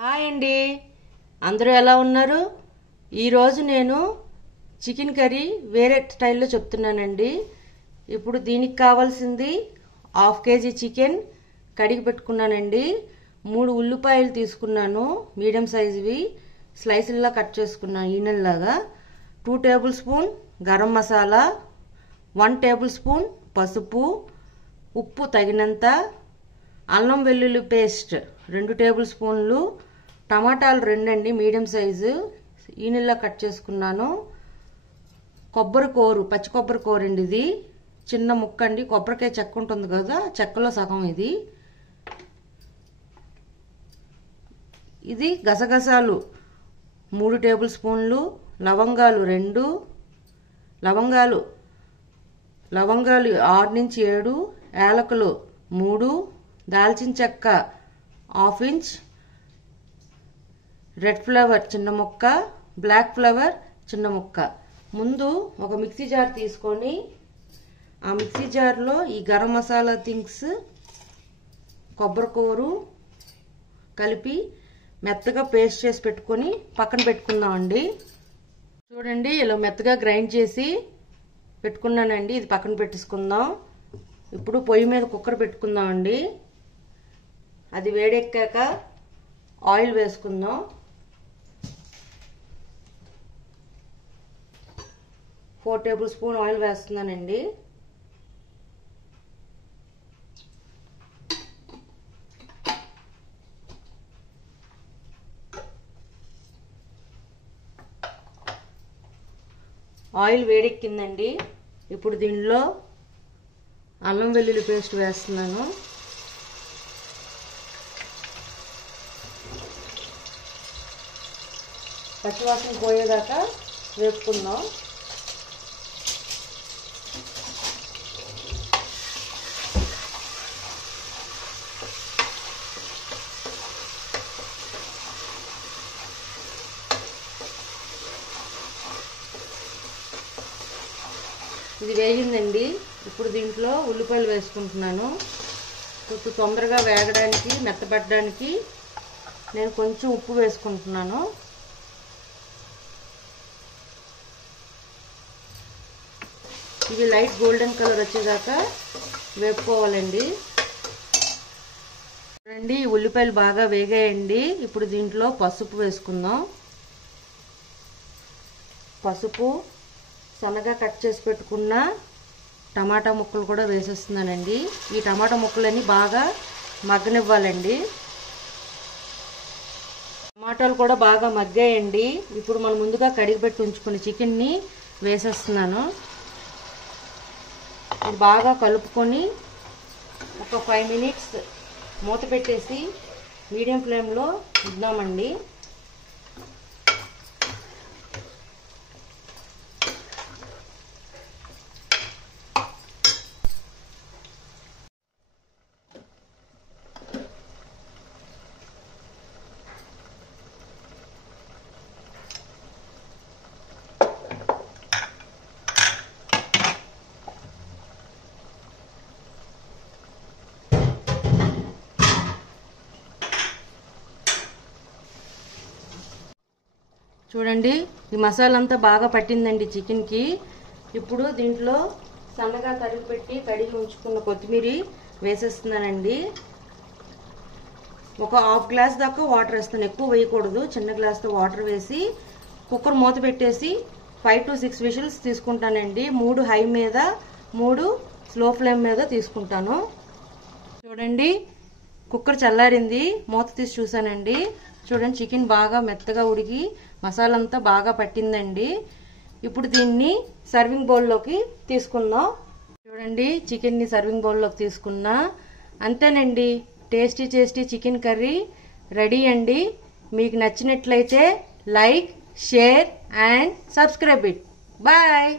Hi అండి, అందరూ ఎలా ఉన్నారు? ఈరోజు నేను చికెన్ కర్రీ వేరే స్టైల్లో చెప్తున్నానండి. ఇప్పుడు దీనికి కావాల్సింది 1/2 కేజీ చికెన్ కడిగి పెట్టుకున్నానండి. 3 ఉల్లిపాయలు తీసుకున్నాను, మీడియం సైజువి, స్లైసుల్లా కట్ చేసుకున్నాను ఈనెల్లాగా. 2 table spoon garam masala, 1 table spoon పసుపు, ఉప్పు తగినంత, అల్లం వెల్లుల్లి పేస్ట్ 2 టేబుల్ స్పూన్లు, టమాటాలు 2 అండి మీడియం సైజు ఈనెల్లా కట్ చేసుకున్నాను. కొబ్బరి కూరు, పచ్చి కొబ్బరి కూర అండి, ఇది చిన్న ముక్క అండి. కొబ్బరికాయ చెక్క ఉంటుంది కదా, చెక్కలో సగం ఇది. ఇది గసగసాలు 3 టేబుల్ స్పూన్లు, లవంగాలు 2, లవంగాలు 6 నుంచి 7, యాలకులు 3, దాల్చిన చెక్క 1/2 ఇంచ్, రెడ్ ఫ్లవర్ చిన్న ముక్క, బ్లాక్ ఫ్లవర్ చిన్న ముక్క. ముందు ఒక మిక్సీ జార్ తీసుకొని ఆ మిక్సీ జార్లో ఈ గరం మసాలా థింగ్స్, కొబ్బరి కూరు కలిపి మెత్తగా పేస్ట్ చేసి పెట్టుకొని పక్కన పెట్టుకుందామండి. చూడండి, ఇలా మెత్తగా గ్రైండ్ చేసి పెట్టుకున్నానండి. ఇది పక్కన పెట్టేసుకుందాం. ఇప్పుడు పొయ్యి మీద కుక్కర్ పెట్టుకుందామండి. అది వేడెక్కాక ఆయిల్ వేసుకుందాం. ఫోర్ టేబుల్ స్పూన్ ఆయిల్ వేస్తున్నానండి. ఆయిల్ వేడెక్కిందండి. ఇప్పుడు దీనిలో అల్లం వెల్లుల్లి పేస్ట్ వేస్తున్నాను. పచ్చివాసన పోయేదాకా వేపుకుందాం. ఇది వేగిందండి. ఇప్పుడు దీంట్లో ఉల్లిపాయలు వేసుకుంటున్నాను. కొంచెం తొందరగా వేగడానికి, మెత్తపడడానికి నేను కొంచెం ఉప్పు వేసుకుంటున్నాను. ఇవి లైట్ గోల్డెన్ కలర్ వచ్చేదాకా వేపుకోవాలండి. చూడండి, ఉల్లిపాయలు బాగా వేగాయండి. ఇప్పుడు దీంట్లో పసుపు వేసుకుందాం. పసుపు, సన్నగా కట్ చేసి పెట్టుకున్న టమాటా ముక్కలు కూడా వేసేస్తున్నానండి. ఈ టమాటా ముక్కలన్నీ బాగా మగ్గనివ్వాలండి. టమాటాలు కూడా బాగా మగ్గాయండి. ఇప్పుడు మనం ముందుగా కడిగి పెట్టి ఉంచుకున్న చికెన్ని వేసేస్తున్నాను. ఇది బాగా కలుపుకొని ఒక 5 మినిట్స్ మూత పెట్టేసి మీడియం ఫ్లేమ్లో ఇద్దామండి. చూడండి, ఈ మసాలా అంతా బాగా పట్టిందండి చికెన్కి. ఇప్పుడు దీంట్లో సన్నగా తరిగి పెట్టి కడిగి ఉంచుకున్న కొత్తిమీర వేసేస్తున్నానండి. ఒక 1/2 గ్లాస్ దాకా వాటర్ వేస్తాను, ఎక్కువ వేయకూడదు. చిన్న గ్లాస్తో వాటర్ వేసి కుక్కర్ మూత పెట్టేసి 5 to 6 విజిల్స్ తీసుకుంటానండి. 3 హై మీద, 3 స్లో ఫ్లేమ్ మీద తీసుకుంటాను. చూడండి, కుక్కర్ చల్లారింది, మూత తీసి చూసానండి. చూడండి, చికెన్ బాగా మెత్తగా ఉడికి మసాలా అంతా బాగా పట్టిందండి. ఇప్పుడు దీన్ని సర్వింగ్ బౌల్లోకి తీసుకుందాం. చూడండి, చికెన్ని సర్వింగ్ బౌల్లోకి తీసుకున్నా. అంతేనండి, టేస్టీ చికెన్ కర్రీ రెడీ అండి. మీకు నచ్చినట్లయితే like, share and subscribe it. Bye.